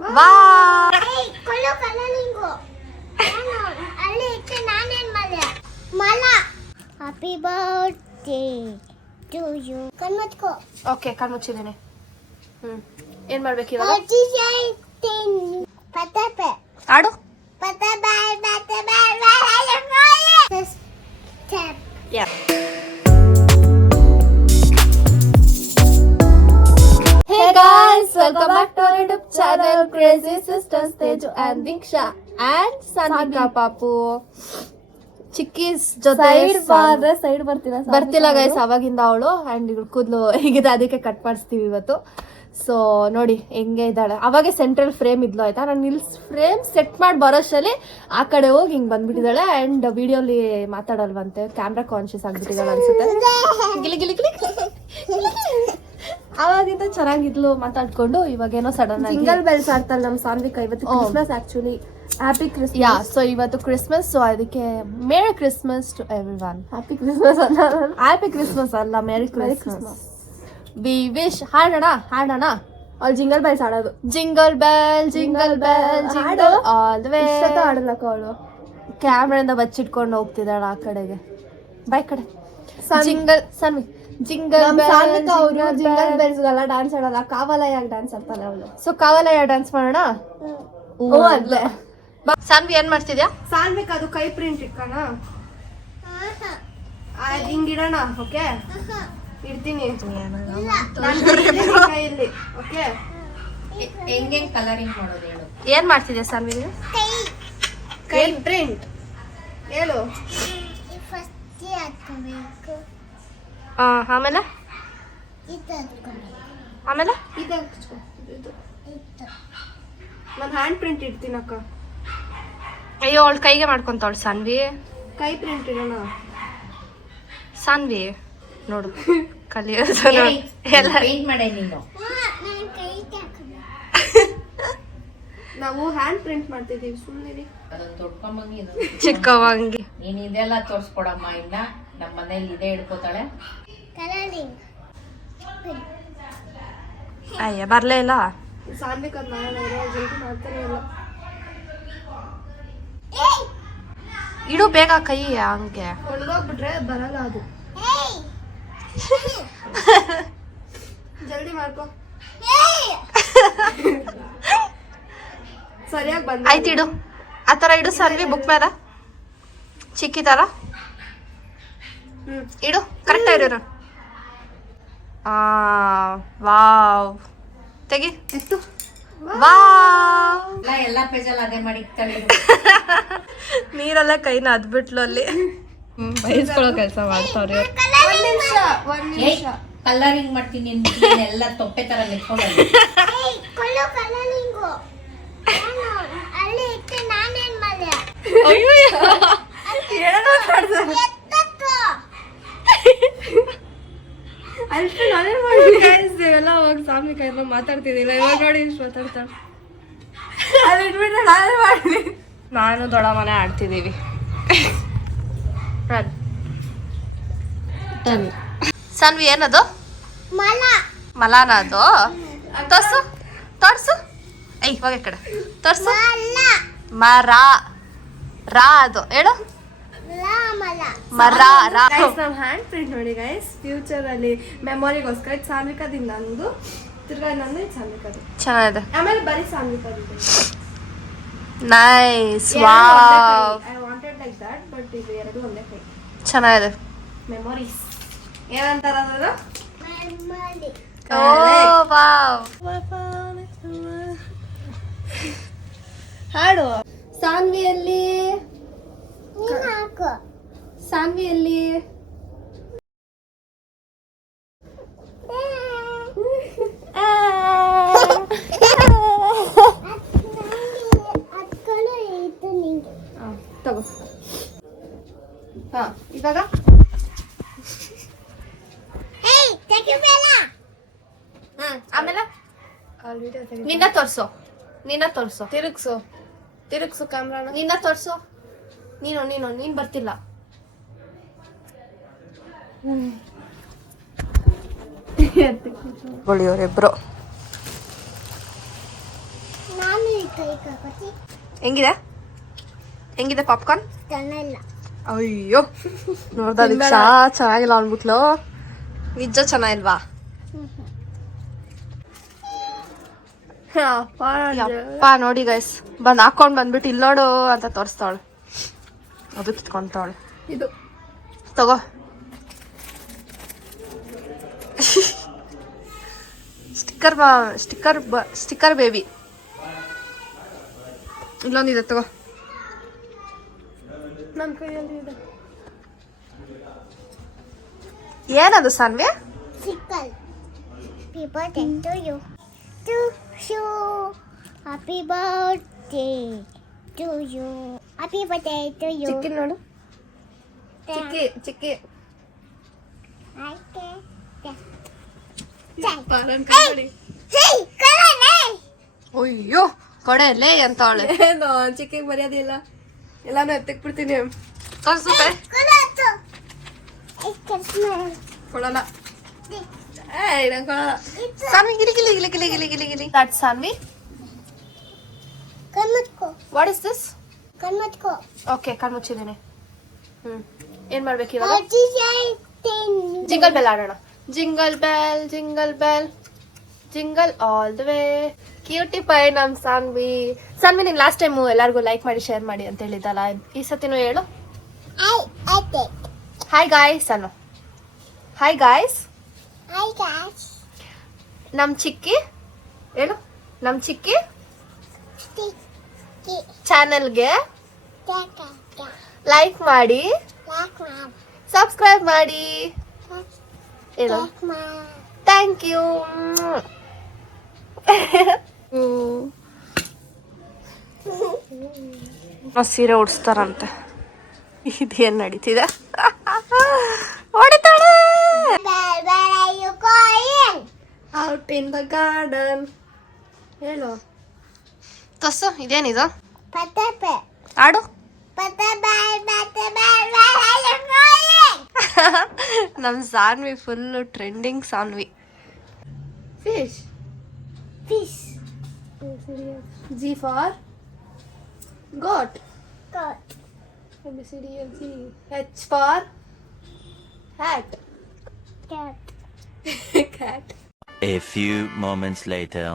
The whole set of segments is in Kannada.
ವಾ ಹ್ಯಾಪಿ ಬರ್ತ್ಡೇ ಟು ಯು. ಕಣ್ಮುಚ್ಕೋ. ಓಕೆ ಕಣ್ಮುಚ್ಚಿದ್ದೇನೆ. ಏನ್ ಮಾಡ್ಬೇಕು ಇವಾಗ? ಆಡು. Hey guys, welcome back to our YouTube channel Crazy Sisters Teju and Diksha and Sanika Papu. Chikkis ಜೊತೆ ಸೈಡ್ ಬರ್ತಿಲ್ಲ ಗೈಸ್ ಅವಾಗಿಂದ ಅವಳು ಅಂಡ್ ಇವ್ಳು ಕೂದಲು ಹೀಗಿದೆ, ಅದಕ್ಕೆ ಕಟ್ ಮಾಡಿಸ್ತೀವಿ ಇವತ್ತು. ಸೊ ನೋಡಿ ಹೆಂಗೆ ಇದ್ದಾಳೆ. ಅವಾಗೆ ಸೆಂಟ್ರಲ್ ಫ್ರೇಮ್ ಇದ್ಲು ಆಯ್ತಾ, ನಾನು ಇಲ್ಲಿ ಫ್ರೇಮ್ ಸೆಟ್ ಮಾಡಿ ಬರೋಷ್ಟರಲ್ಲಿ ಆ ಕಡೆ ಹೋಗಿ ಹಿಂಗೆ ಬಂದ್ಬಿಟ್ಟಿದ್ದಾಳೆ ಅಂಡ್ ವಿಡಿಯೋಲಿ ಮಾತಾಡಲ್ವಂತೆ, ಕ್ಯಾಮ್ರಾ ಕಾನ್ಶಿಯಸ್ ಆಗ್ಬಿಟ್ಟಿದ್ದಾಳೆ ಅನ್ಸುತ್ತೆ. ಗಿಲಿ ಗಿಲಿ ಗಿಲಿ ಅವಾಗಿಂದ ಚೆನ್ನಾಗಿದ್ಲು ಮಾತಾಡ್ಕೊಂಡು, ಇವಾಗೇನೋ ಸಡನ್ ಆಗಿ ಸಿಂಗಲ್ ಬೆಲ್ಸ್ ಆಡ್ತಾಳೆ ನಮ್ಮ ಸಾನ್ವಿಕ. ಇವತ್ತು Christmas actually. Happy Christmas. Yeah, so ಇವತ್ತು ಕ್ರಿಸ್ಮಸ್, ಸೊ ಅದಕ್ಕೆ merry Christmas to everyone. Happy Christmas ಅಲ್ಲ, ಹ್ಯಾಪಿ ಕ್ರಿಸ್ಮಸ್ ಅಲ್ಲ, ಮೇರಿ ಕ್ರಿಸ್ಮಸ್. We wish. ಹಾಡೋಣ ಹಾಡೋಣ. ಅವ್ಳು ಜಿಂಗಲ್ ಬೆಲ್ಸ್ ಆಡೋದು. Jingle bell jingle bell jingle all the way. ಆಡಲಕ್ಕ ಅವಳು ಕ್ಯಾಮ್ರಾದಿಂದ ಬಚ್ಚಿಟ್ಕೊಂಡು ಹೋಗ್ತಿದ್ದಾಳ ಆ ಕಡೆಗೆ, ಬೈ ಕಡೆ. ಜಿಂಗಲ್ ಸನ್ವಿ ಜಿಂಗಲ್ ಸಾನ್ವಿಕ ಅವರು ಜಿಂಗಲ್ ಬೆಲ್ಸ್ಗೆಲ್ಲ ಡ್ಯಾನ್ಸ್ ಆಡಲ್ಲ, ಕಾವಲಯಾಗಿ ಡ್ಯಾನ್ಸ್ ಆಡ್ತಾಳೆ ಅವಳು. ಸೊ ಕಾವಲಯ ಡ್ಯಾನ್ಸ್ ಮಾಡೋಣ. ಸಾನ್ವಿ ಏನ್ ಮಾಡ್ತಿದ್ಯಾ? ಸಾನ್ವಿಕ ಅದು ಕೈ ಪ್ರಿಂಟ್ ಇಟ್ಕೋಣ, ಹಿಂಗಿಡೋಣ. ಓಕೆ ಇಡ್ತೀನಿ ಕೈಯಲ್ಲಿ. ಓಕೆ ಹೆಂಗೆ ಕಲರಿಂಗ್ ಮಾಡೋದು ಹೇಳು. ಏನ್ ಮಾಡ್ತಿದ್ಯಾ ಸಾನ್ವಿ? ಕೈ ಪ್ರಿಂಟ್ ಹೇಳು. ಆಮೇಲೆ ಆಮೇಲೆ ನಾನು ಹ್ಯಾಂಡ್ ಪ್ರಿಂಟ್ ಇಡ್ತೀನಿ ಅಕ್ಕ. ಅಯ್ಯೋ ಅವಳು ಕೈಗೆ ಮಾಡ್ಕೊಂತಾವಳು ಸಾನ್ವಿ. ಕೈ ಪ್ರಿಂಟ್ ಇಡೋಣ ಸಾನ್ವಿ, ನೋಡು ಕಲಿಯೋದು ಎಲ್ಲ. ಪೇಂಟ್ ಮಾಡೇ ನೀನು. ನಾವು ಹ್ಯಾಂಡ್ ಪ್ರಿಂಟ್ ಮಾಡ್ತಿದ್ದೀವಿ, ಸುಮ್ಮನೆ ಅದೊಂದು ತೊಡ್ಕೊಂಬಂಗಿ ಚಿಕ್ಕವಂಗಿ. ನೀನ್ ಇದೆಲ್ಲ ತೋರ್ಸ್ಕೊಡಮ್ಮ. ಇನ್ನ ನಮ್ಮ ಮನೇಲಿ ಇದೇ ಹಿಡ್ಕೋತಾಳೆ. ಅಯ್ಯ ಬರ್ಲೇ ಇಲ್ಲ. ಸಾನ್ವಿಕ ಜಲ್ದಿ ಮಾಡ್ತಾನೆ ಇಲ್ಲ. ಇಡು ಬೇಗ ಕೈ, ಹಂಗೆ ಒಳಗೋಗ್ಬಿಟ್ರೆ ಬರಲ್ಲ ಅದು. ಜಲ್ದಿ ಮಾಡ್ಕೊ. ಸರಿಯಾಗಿ ಬಂದ. ಆಯ್ತು ಇಡು, ಆ ಥರ ಇಡು ಸಾನ್ವಿ, ಬುಕ್ ಮೇಲೆ ಚಿಕ್ಕಿ ಥರ ಇಡು. ಕರೆಕ್ಟ್ ಇಡು. ವಾವ್, ತೆಗಿ. ಎಷ್ಟು ವಾವ್, ಎಲ್ಲ ಪೇಜಲ್ಲಿ ಅದೇ ಮಾಡಿ ಇಕ್ತಾಳೆ. ನೀರಲ್ಲೇ ಕೈನ ಅದ್ಬಿಟ್ಲು ಅಲ್ಲಿ. ಬಯಸ್ಕೊಳ್ಳೋ ಕೆಲಸ ಮಾಡ್ತಾವ್ರಿ. ಒಂದ್ ನಿಮಿಷ ಕಲರಿಂಗ್ ಮಾಡ್ತೀನಿ ಎಲ್ಲ ತೊಪ್ಪೆ ತರ ನಿಂತ್ಕೊಂಡಲ್ಲಿ. ಎಲ್ಲ ಅವಾಗ ಸಾನ್ವಿಕ ಎಲ್ಲ ಮಾತಾಡ್ತಿದ್ದಿಲ್ಲ, ಇವಾಗ ನೋಡಿ ಇಷ್ಟು ಮಾತಾಡ್ತಾಳೆ. ನಾನು ದೊಡ್ಡ ಮನೆ ಆಡ್ತಿದ್ದೀವಿ. ಸಾನ್ವಿ ಏನದು? ಮಲಾನ ಅದು? ತೋರ್ಸು ತೋರ್ಸು. ಐ ಹೋಗ ಕಡೆ ತೋರ್ಸು. ಮರ ರಾ ಅದು ಹೇಳು. ಮರ ರಾ. ನಾವು ಹ್ಯಾಂಡ್ ಪ್ರಿಂಟ್ ನೋಡಿ ಗೈಸ್, ಫ್ಯೂಚರ್ ಅಲ್ಲಿ ಮೆಮೊರಿಗೋಸ್ಕರ. ಸಾನ್ವಿಕದಿಂದ ನಂದು, ತಿರ್ಗಾ ನಂದು, ಇದು ಸಾನ್ವಿಕದು. ಚೆನ್ನಾಗಿದೆ. ಆಮೇಲೆ ಬರೀ ಸಾನ್ವಿಕದು. Nice. Wow, I wanted like that, but ಇದು ಎರಡು ಒಂದೇ ಕೈ. ಚೆನ್ನಾಗಿದೆ. ಮೆಮೊರೀಸ್ ಏನಂತಾರ ಅದನ್ನ? Oh wow. ಹಾಡು. ಸಾನ್ವಿಯಲ್ಲಿ ಸಾನ್ವಿಯಲ್ಲಿ ತಗೋ. ಹಾ ಇವಾಗ ಆಮೇಲೆ ನಿನ್ನ ತೋರ್ಸು, ನಿನ್ನ ತೋರ್ಸು. ತಿರುಗ್ಸು ಕ್ಯಾಮ್ರಾನ. ನಿನ್ನ ತೋರ್ಸು. ನೀನ್ ಬರ್ತಿಲ್ಲ. ಅವರಿಬ್ರು ಹೆಂಗಿದೆ ಹೆಂಗಿದೆ ಪಾಪ್ಕಾರ್ನ್? ಚೆನ್ನಾಗಿಲ್ಲ. ಅಯ್ಯೋ ನೋಡ್ದ ದೀಕ್ಷಾ ಚೆನ್ನಾಗಿಲ್ಲ ಅನ್ಬಿಟ್ಲು. ನಿಜ ಚೆನ್ನಾಗಿಲ್ವಾ? ಯಪ್ಪ ನೋಡಿ ಗೈಸ್ ಬಂದ್ ಹಾಕೊಂಡ್ ಬಂದ್ಬಿಟ್ಟು ಇಲ್ಲಿ ನೋಡು ಅಂತ ತೋರಿಸ್ತಾವಳೆ. ಅದು ಕಿತ್ಕೊಂತಾವಳೆ. ಇದು ತಗೋ. ಸ್ಟಿಕ್ಕರ್ ಬೇಬಿ ಇಲ್ಲೊಂದಿದೆ ತಗೋ. ನನ್ನ ಕೈಯಲ್ಲಿ ಇದೆ. ಏನದು Saanvi? Sickle. Happy birthday to you. To you. Happy birthday to you. Happy birthday to you. ಚಿಕ್ಕಿ ನೋಡು, ಚಿಕ್ಕಿ ಚಿಕ್ಕಿ. Okay. Hey, come on, hey. ಅಯ್ಯೋ ಕೊಡೆಯಲ್ಲೇ ಅಂತ ಅವಳೆ. ಏನೋ ಚಿಕ್ಕಿಗೆ ಮರ್ಯಾದಿಲ್ಲ, ಎಲ್ಲಾನು ಎತ್ತಕ್ ಬಿಡ್ತೀನಿ. ತೋರ್ಸು ಕೈ. ಕೊಡಲ್ಲ. ಏಯ್ ನಂಗೆ ಕೊಡಲ್ಲ. ಸಾನ್ವಿ ಗಿಲಿ ಗಿಲಿ ಗಿಲಿ ಗಿಲಿ ಗಿಲಿ ಗಿಲಿ ಗಿಲಿ. ದಟ್ ಸಾನ್ವಿ. ಕಣ್ಮುಚ್ಕೋ. What is this? ಕಣ್ಮುಚ್ಕೋ. ಓಕೆ ಕಣ್ಮುಚ್ಚಿದ್ದೀನಿ. ಏನ್ ಮಾಡ್ಬೇಕು ಇವಾಗ? ಜಿಂಗಲ್ ಬೆಲ್ ಆಡೋಣ. Jingle bell jingle bell jingle all the way. Cutie pie ನಮ್ ಸಾನ್ವಿ. ಸಾನ್ವಿ ನೀನ್ ಲಾಸ್ಟ್ ಟೈಮ್ ಎಲ್ಲಾರ್ಗು ಲೈಕ್ ಮಾಡಿ ಶೇರ್ ಮಾಡಿ ಅಂತ ಹೇಳಿದ್ದಲ್ಲ, ಈ ಸತಿನೂ ಹೇಳು. I take. ಹಾಯ್ ಗಾಯ್ಸ್ ಅನ್ನು. Hi guys. Hi guys. ನಮ್ ಚಿಕ್ಕಿ ಹೇಳು. ನಮ್ ಚಿಕ್ಕಿ Sticky. ಚಾನೆಲ್ಗೆ Taka. ಲೈಕ್ ಮಾಡಿ, Like mom. ಸಬ್ಸ್ಕ್ರೈಬ್ ಮಾಡಿ ಹೇಳು. Like mom. Thank you. ಸೀರೆ ಉಡ್ಸ್ತಾರಂತೆ. ಇದೇನ್ ನಡೀತಿದೆ? ಹೊಡಿತಾಳೆ. Where are you going? Out in the garden ಹೇಳು. ತಸ್ಸು ಇದೇನಿದು? Patape. ಆಡು. Patape. Where are you going? ನಮ್ Sanvi full trending Sanvi. Fish. Fish. G for goat. Goat. ABCDFG. H for hat. Cat. Cat. A few moments later.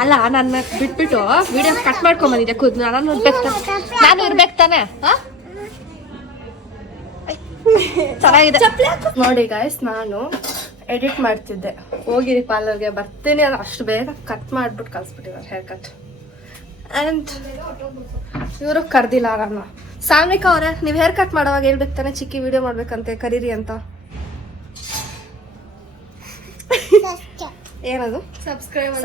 ಅಲ್ಲ ನನ್ನ ಬಿಟ್ಬಿಟ್ಟು ವಿಡಿಯೋ ಕಟ್ ಮಾಡ್ಕೊಂಬಂದಿದ್ದೆ ಖುದ್. ನಾನು ಇರ್ಬೇಕು ತಾನೆ. ಚೆನ್ನಾಗಿದೆ ನೋಡಿ ಗಾಯ್ಸ್. ನಾನು ಎಡಿಟ್ ಮಾಡ್ತಿದ್ದೆ, ಹೋಗಿರಿ ಪಾರ್ಲರ್ಗೆ ಬರ್ತೀನಿ ಅದು ಅಷ್ಟು ಬೇಗ ಕಟ್ ಮಾಡ್ಬಿಟ್ಟು ಕಳ್ಸ್ಬಿಟ್ಟಿದ್ದಾರೆ ಹೇರ್ ಕಟ್. ಆ್ಯಂಡ್ ಇವರು ಕರ್ದಿಲ್ಲ ನನ್ನ. ಸಾನ್ವಿಕಾ ಅವರೇ, ನೀವು ಹೇರ್ ಕಟ್ ಮಾಡೋವಾಗ ಹೇಳ್ಬೇಕು ತಾನೆ ಚಿಕ್ಕಿ ವಿಡಿಯೋ ಮಾಡ್ಬೇಕಂತೆ, ಕರೀರಿ ಅಂತ. ಏನದು? ಸಬ್ಸ್ಕ್ರೈಬ್.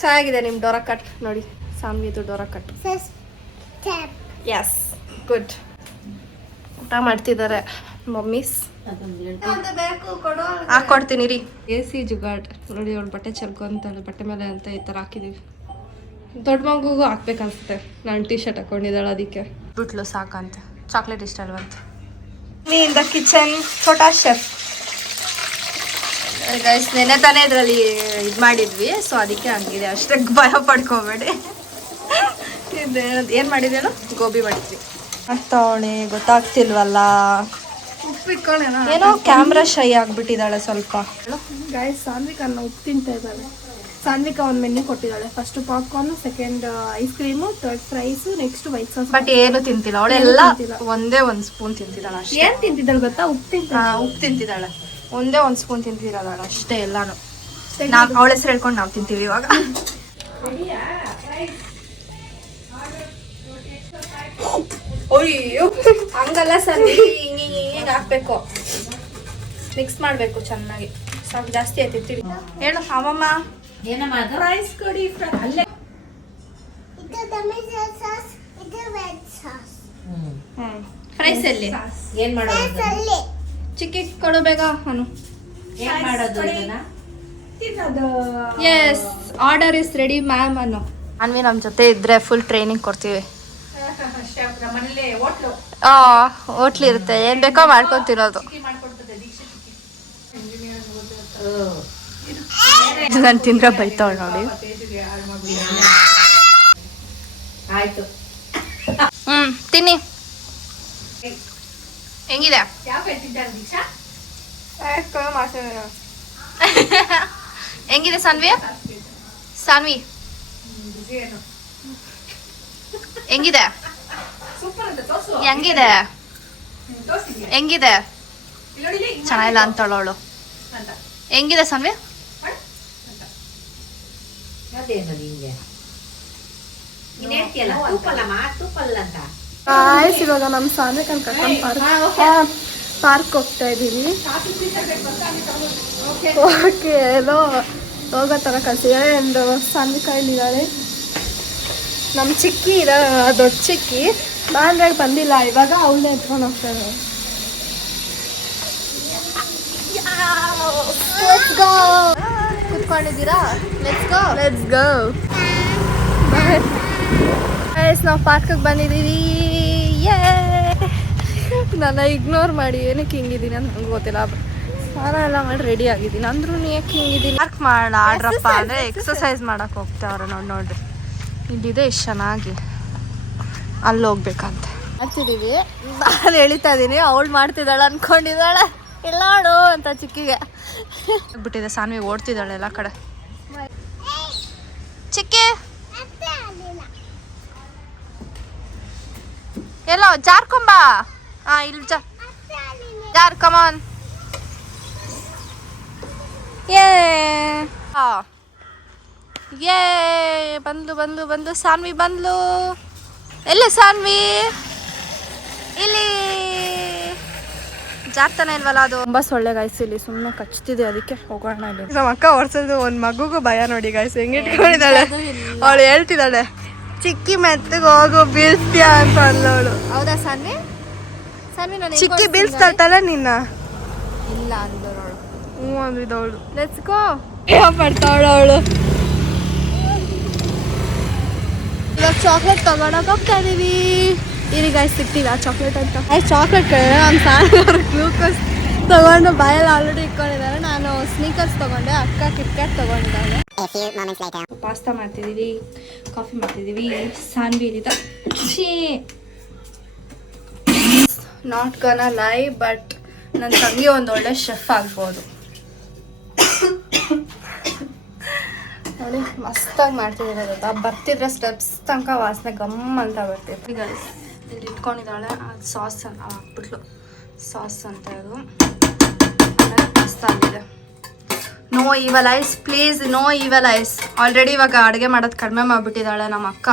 ಚೆನ್ನಾಗಿದೆ ನಿಮ್ಮ ಡೋರಾ ಕಟ್ ನೋಡಿ, ಸಾನ್ವಿದು ಡೋರಾ ಕಟ್. Yes good. ಊಟ ಮಾಡ್ತಿದ್ದಾರೆ ಮಮ್ಮೀಸ್. ಹಾಕೊಡ್ತೀನಿ ರೀ. AC ಜುಗಾಡ್ ನೋಡಿ, ಅವಳು ಬಟ್ಟೆ ಚೆಲ್ಕೊಂತಾಳೆ ಬಟ್ಟೆ ಮೇಲೆ ಅಂತ ಈ ಥರ ಹಾಕಿದೀವಿ. ದೊಡ್ಡ ಮಗುಗೂ ಹಾಕ್ಬೇಕನ್ಸುತ್ತೆ, ನಾನು ಟೀ ಶರ್ಟ್ ಹಾಕೊಂಡಿದ್ದಾಳೆ ಅದಕ್ಕೆ ಬಿಟ್ಲು ಸಾಕಂತೆ. ಚಾಕ್ಲೇಟ್ ಇಷ್ಟ ಅಲ್ವಂತ. ಮೀ ಇನ್ ದ ಕಿಚನ್ ಛೋಟಾ ಶೆಫ್. ಗೈಸ್ ನೆನೆ ತಾನೇ ಇದರಲ್ಲಿ ಇದು ಮಾಡಿದ್ವಿ, ಸೊ ಅದಕ್ಕೆ ಹಂಗಿದೆ ಅಷ್ಟೇ, ಭಯ ಪಡ್ಕೋಬೇಡಿ. ಏನು ಮಾಡಿದೇಳು? ಗೋಬಿ ಮಾಡಿದ್ವಿ. ಆಗ್ತಾವಣೆ ಗೊತ್ತಾಗ್ತಿಲ್ವಲ್ಲ. ಉಪ್ಪಿಟ್ಕೊಳ್ಳೋಣ. ಏನೋ ಕ್ಯಾಮ್ರಾ ಶೈ ಆಗ್ಬಿಟ್ಟಿದ್ದಾಳೆ ಸ್ವಲ್ಪ. ಗೈಸ್ ಸಾನ್ವಿಕಾ ಉಪ್ಪು ತಿಂತಾ ಇದ್ದಾಳೆ. ಸಾನ್ವಿಕಾ ಒಂದು ಮೆನ್ಯೂ ಕೊಟ್ಟಿದ್ದಾಳೆ. First popcorn, second ice cream, third fries, next white sauce. But ಏನು ತಿಂತಿಲ್ಲ ಅವಳೆಲ್ಲ, ಒಂದೇ ಒಂದು ಸ್ಪೂನ್ ತಿಂತಿದ್ದಾಳೆ ಅಷ್ಟೇ. ಏನು ತಿಂತಿದ್ದಾಳೆ ಗೊತ್ತಾ? ಉಪ್ಪು ತಿಂತಿದ್ದಾಳೆ, ಒಂದೇ ಒಂದು ಸ್ಪೂನ್ ತಿಂತಿದ್ದಾಳೆ ಅಷ್ಟೇ. ಎಲ್ಲಾನು ನಾವು ಅವಳ ಹೆಸರು ಹೇಳ್ಕೊಂಡು ನಾವು ತಿಂತೀವಿ ಇವಾಗ. ಅಯ್ಯೋ ಹಂಗಲ್ಲ ಸರ್, ಹಿಂಗೆ ಹಾಕ್ಬೇಕು, ಮಿಕ್ಸ್ ಮಾಡಬೇಕು ಚೆನ್ನಾಗಿ. ಸ್ವಲ್ಪ ಜಾಸ್ತಿ ಆಯ್ತಿರ್ತೀವಿ. ಹೇಳು ಅಮ್ಮಮ್ಮ. ಏನಮ್ಮ ಅದು? ರೈಸ್ ಕೊಡಿ. ಅಲ್ಲೇ ಇದು tomato sauce. ಇದು red sauce. ಫ್ರೈಸ್ ಎಲ್ಲಿ? ಏನ್ ಮಾಡೋದು? Sauce ಅಲ್ಲಿ. ಚಿಕ್ಕಿ ಕೊಡು ಬೇಗ. ನಾನು ಏನ್ ಮಾಡೋದು ಇದನ್ನ? Yes order is ready ma'am ಅನ್ನು. ಅನ್ವಿ ನಮ್ಮ ಜೊತೆ ಇದ್ರೆ ಫುಲ್ ಟ್ರೈನಿಂಗ್ ಕೊಡ್ತೀವಿ. ನಮ್ಮನೇಲಿ ಹೋಟ್ಲು ಹೋಟ್ಲ್ ಇರುತ್ತೆ, ಏನ್ ಬೇಕೋ ಮಾಡ್ಕೊಂತಿರೋದು. ನಾನು ತಿಂದ್ರೆ ಬೈತಾವಳು ನೋಡಿ. ಆಯ್ತು. ತಿನ್ನಿ. ಹೆಂಗಿದೆ? ಹೆಂಗಿದೆ ಸಾನ್ವಿ? ಸಾನ್ವಿ ಹೆಂಗಿದೆ? ಹೆಂಗಿದೆ? ಹೆಂಗಿದೆ? ಚೆನ್ನಾಗಿಲ್ಲ ಅಂತವಳು. ಹೆಂಗಿದೆ ಸಾನ್ವಿ? ಅದೇನು ನಿಂಗೆ ನೀನ್ ಹೇಳ್ತೀಯಲ್ಲ ತೂಪಲ್ಲಮ್ಮ ತೂಪಲ್ಲ ಅಂತ. ಇವಾಗ ನಮ್ಮ ಸಾನ್ವಿ ಕರ್ಕೊಂಡು ಪಾರ್ಕ್ ಹೋಗ್ತಾ ಇದ್ದೀವಿ. ಓಕೆ ಏನೋ ಹೋಗೋ ಥರ ಕಳ್ಸಿದೆ. ಆ್ಯಂಡ್ ಸಾನ್ವಿ ಕೈಲಿದ್ದಾಳೆ ನಮ್ಮ ಚಿಕ್ಕಿ ಇರೋ ದೊಡ್ಡ ಚಿಕ್ಕಿ. ಬಾಂಡ್ರಾಗ ಬಂದಿಲ್ಲ, ಇವಾಗ ಅವಳನ್ನ ಎತ್ಕೊಂಡು ಹೋಗ್ತಾರೆ. ಕುತ್ಕೊಂಡಿದ್ದೀರಾ? Let's go. ನಾವು ಪಾರ್ಕಿಗೆ ಬಂದಿದ್ದೀವಿ. ನನ್ನ ಇಗ್ನೋರ್ ಮಾಡಿ ಏನಕ್ಕೆ ಹಿಂಗಿದ್ದೀನಿ ಅಂತ ನಂಗೆ ಗೊತ್ತಿಲ್ಲ. ಸ್ನಾನ ಎಲ್ಲ ಮಾಡಿ ರೆಡಿ ಆಗಿದ್ದೀನಿ, ಅಂದ್ರೂ ಯಾಕೆ ಹಿಂಗಿದ್ದೀನಿ. ಪಾರ್ಕ್ ಮಾಡೋಣ ಆಡ್ರಪ್ಪ ಅಂದರೆ ಎಕ್ಸಸೈಸ್ ಮಾಡೋಕೆ ಹೋಗ್ತಾವ್ರೆ. ನೋಡ್ರಿ ಇಲ್ಲಿದೆ ಎಷ್ಟು ಚೆನ್ನಾಗಿ, ಅಲ್ಲಿ ಹೋಗ್ಬೇಕಂತ ಮಾಡ್ತಿದ್ದೀವಿ. ನಾನು ಎಳಿತಾ ಇದ್ದೀನಿ, ಅವಳು ಮಾಡ್ತಿದ್ದಾಳೆ ಅನ್ಕೊಂಡಿದ್ದಾಳೆ. ಇಲ್ಲ ನೋಡು ಅಂತ ಚಿಕ್ಕಿಗೆ ಬಿಟ್ಟಿದೆ. ಸಾನ್ವಿ ಓಡ್ತಿದ್ದಾಳೆ ಎಲ್ಲ ಕಡೆ. ಚಿಕ್ಕಿ ಎಲ್ಲೋ ಜಾರ್ಕೊಂಬಾ. ಇಲ್ಲಿ ಜಾರ್ ಕಮಾನ್. ಏ ಬಂದ್ಲು ಸಾನ್ವಿ ಬಂದ್ಲು. ಎಲ್ಲಿ ಸಾನ್ವಿ? ಇಲ್ಲಿ ಜಾರ್ತಾನೆ ಇಲ್ವಲ್ಲ ಅದು. ತುಂಬ ಸೊಳ್ಳೆ ಗಾಯ್ಸ್ ಇಲ್ಲಿ, ಸುಮ್ಮನೆ ಕಚ್ತಿದೆ, ಅದಕ್ಕೆ ಹೋಗೋಣ ಇಲ್ಲಿ. ನಮ್ಮ ಅಕ್ಕ ಹೊರ್ಸೋದು ಒಂದು ಮಗುಗೂ ಭಯ ನೋಡಿ ಗಾಯ್ಸ್, ಹೆಂಗೆ ಇಟ್ಕೊಂಡಿದ್ದಾಳೆ. ಅವಳು ಹೇಳ್ತಿದ್ದಾಳೆ ಚಿಕ್ಕಿ ಮೆತ್ತಗೆ ಹೋಗು ಬೀಳ್ತೀಯ ಅಂತ ಅಂದವಳು. ಹೌದಾ ಸಾನ್ವಿ? ಸಾನ್ವಿ ನಾನು ಚಿಕ್ಕಿ ಬೀಳ್ಸ್ತಾಳೆ ನಿನ್ನ. ಇಲ್ಲ ಅಂದವಳು. ಹ್ಞೂ ಅಂದಿದ್ದವಳು. ಲೆಟ್ಸ್ ಗೋ ಪಡ್ತಾವಳು ಅವಳು. ಇವಾಗ ಚಾಕ್ಲೇಟ್ ತಗೊಳಕ್ ಹೋಗ್ತಾ ಇದೀವಿ. ಇಲ್ಲಿ ಗಾಯ್ಸ್ ಸಿಗ್ತೀವಿ ಆ ಚಾಕ್ಲೇಟ್ ಅಂತ. ಚಾಕ್ಲೇಟ್ ಕಡೆ ನಮ್ಮ ಸಾರು ಗ್ಲೂಕೋಸ್ ತಗೊಂಡು ಬಾಯಲ್ಲಿ ಆಲ್ರೆಡಿ ಇಟ್ಕೊಂಡಿದ್ದಾರೆ. ನಾನು ಸ್ನೀಕರ್ಸ್ ತಗೊಂಡೆ, ಅಕ್ಕ ಕಿಟ್ಕ್ಯಾಟ್ ತಗೊಂಡಿದ್ದಾಳೆ. ಪಾಸ್ತಾ ಮಾಡ್ತಿದ್ದೀವಿ, ಕಾಫಿ ಮಾಡ್ತಿದ್ದೀವಿ. ಸಾನ್ವಿ ಇಲ್ಲಿದೆ. ನಾಟ್ ಗನ ಲೈ, ಬಟ್ ನನ್ನ ತಂಗಿ ಒಂದು ಒಳ್ಳೆ ಶೆಫ್ ಆಗ್ಬೋದು ನೋಡಿ. ಮಸ್ತಾಗಿ ಮಾಡ್ತಿದ್ದೀರ ಗೊತ್ತಾ, ಬರ್ತಿದ್ರೆ ಸ್ಟೆಪ್ಸ್ ತನಕ ವಾಸನೆ ಗಮ್ ಅಂತ ಬರ್ತಿದ್ವಿ ಗೈಸ್. ಇಲ್ಲಿ ಇಟ್ಕೊಂಡಿದ್ದಾಳೆ ಅದು ಸಾಸ್ ಅಂತ ಹಾಕ್ಬಿಟ್ಲು. ಸಾಸ್ ಅಂತ ಇದು ಪಾಸ್ತಾ ಆಗಿದೆ. No evil eyes please, no evil eyes. Already ಇವಾಗ ಅಡುಗೆ ಮಾಡೋದು ಕಡಿಮೆ ಮಾಡಿಬಿಟ್ಟಿದ್ದಾಳೆ ನಮ್ಮ ಅಕ್ಕ.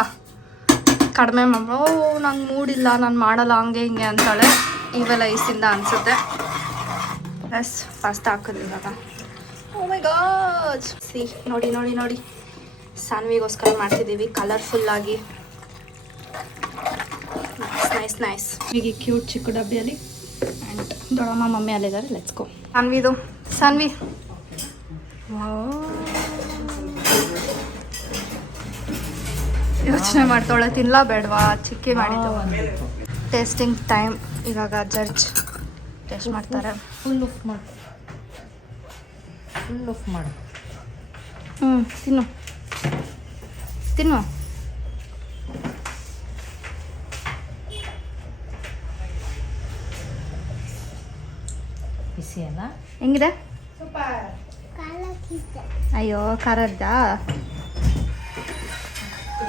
ಕಡಿಮೆ ಮಾಡಿ ನಂಗೆ ಮೂಡಿಲ್ಲ, ನಾನು ಮಾಡಲ್ಲ ಹಂಗೆ ಹಿಂಗೆ ಅಂತಾಳೆ. ಈವಲ್ ಐಸಿಂದ ಅನಿಸುತ್ತೆ. ಎಸ್ ಪಾಸ್ತಾ ಹಾಕೋದು ಇವಾಗ. ಓ ಮೈ ಗಾಡ್, ಸಿ ನೋಡಿ ನೋಡಿ ನೋಡಿ, ಸಾನ್ವಿಗೋಸ್ಕರ ಮಾಡ್ತಿದ್ದೀವಿ ಕಲರ್ಫುಲ್ಲಾಗಿ. Nice nice. ಹೀಗೆ ಕ್ಯೂಟ್ ಚಿಕ್ಕ ಡಬ್ಬಿಯಲ್ಲಿ. ಆ್ಯಂಡ್ ದೊಡ್ಡಮ್ಮ ಮಮ್ಮಿ ಅಲ್ಲಿದ್ದಾರೆ. Let's go. ಸಾನ್ವಿದು ಸಾನ್ವಿ ಯೋಚನೆ ಮಾಡ್ತಾಳೆ ತಿನ್ಲಾ ಬೇಡವಾ. ಚಿಕ್ಕಿ ಮಾಡಿದ್ದು ಟೇಸ್ಟಿಂಗ್ ಟೈಮ್. ಇವಾಗ ಜಡ್ಜ್ ಟೇಸ್ಟ್ ಮಾಡ್ತಾರೆ. ಫುಲ್ ಆಫ್ ಮಾಡು, ಫುಲ್ ಆಫ್ ಮಾಡು. ತಿನ್ನು ತಿನ್ನು. ಬಿಸಿ ಅಲ್ಲ? ಹೆಂಗಿದೆ? ಕಾಲಕ್ಕಿದ್ದೆ. ಅಯ್ಯೋ ಖಾರದ್ದ.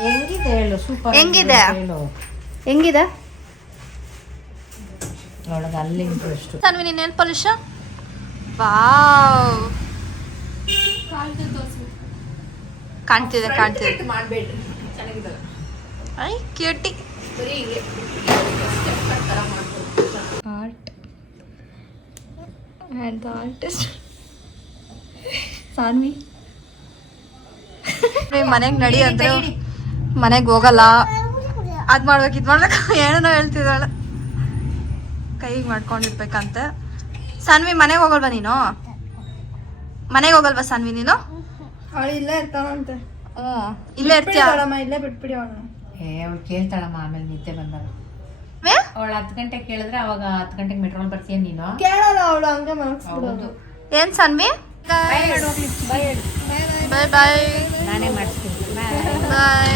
ಹೆಂಗಿದೆ ಹೇಳು? ಸೂಪರ್ ಹೆಂಗಿದೆ? ಹೇಳು. ಹೆಂಗಿದೆ? ಒಳಗೆ ಅಲ್ಲಿ ಇಂಟ್ರೆಸ್ಟ್. ಸಾನ್ವಿ ನೀನು ನೇಲ್ ಪಾಲಿಶ? ವಾವ್, ಕಾಣ್ತಿದೆ ಕಾಣ್ತಿದೆ. ಮಾಡಬೇಡ್ರಿ, ಚೆನ್ನಾಗಿದ್ದಾವೆ. ಐ cutie. Art and the artist Sanvi. ಮನೆಗೆ ನಡಿ ಅಂದ್ರೆ ಮನೆಗೆ ಹೋಗಲ್ಲ. ಅದು ಮಾಡ್ಬೇಕು ಇದು ಮಾಡ್ಬೇಕು ಏನೋ ಹೇಳ್ತಿದ್ದಾಳೆ. ಕೈಗೆ ಮಾಡ್ಕೊಂಡಿರ್ಬೇಕಂತೆ. ಸಾನ್ವಿ ಮನೆಗೆ ಹೋಗಲ್ವಾ ನೀನು? ಮನೆಗೆ ಹೋಗಲ್ವಾ ಸಾನ್ವಿ ನೀನು? ಅವಳು ಇಲ್ಲೇ ಇರ್ತಾವಂತೆ. ಹ್ಞೂ ಇಲ್ಲೇ ಇರ್ತೀಯ? ಇಲ್ಲೇ ಬಿಟ್ಬಿಡಿ ಅವಳು. ಅವಳು ಕೇಳ್ತಾಳಮ್ಮ ಆಮೇಲೆ ನಿದ್ದೆ ಬಂದಾಗ. ಅವಳು 10 ಗಂಟೆಗೆ ಕೇಳಿದ್ರೆ ಅವಾಗ 10 ಗಂಟೆಗೆ ಮೆಟ್ರೋಲ್ ಬರ್ತೀಯ ನೀನು? ಕೇಳಲ್ಲ ಅವಳು, ಹಂಗೆ ಮನಸ್ಬಿಡೋದು. ಹೌದು. ಏನ್ ಸಾನ್ವಿ? ಬಾಯ್ ನಾನೇ ಮಾಡಿಸ್ತೀನಿ ಬಾಯ್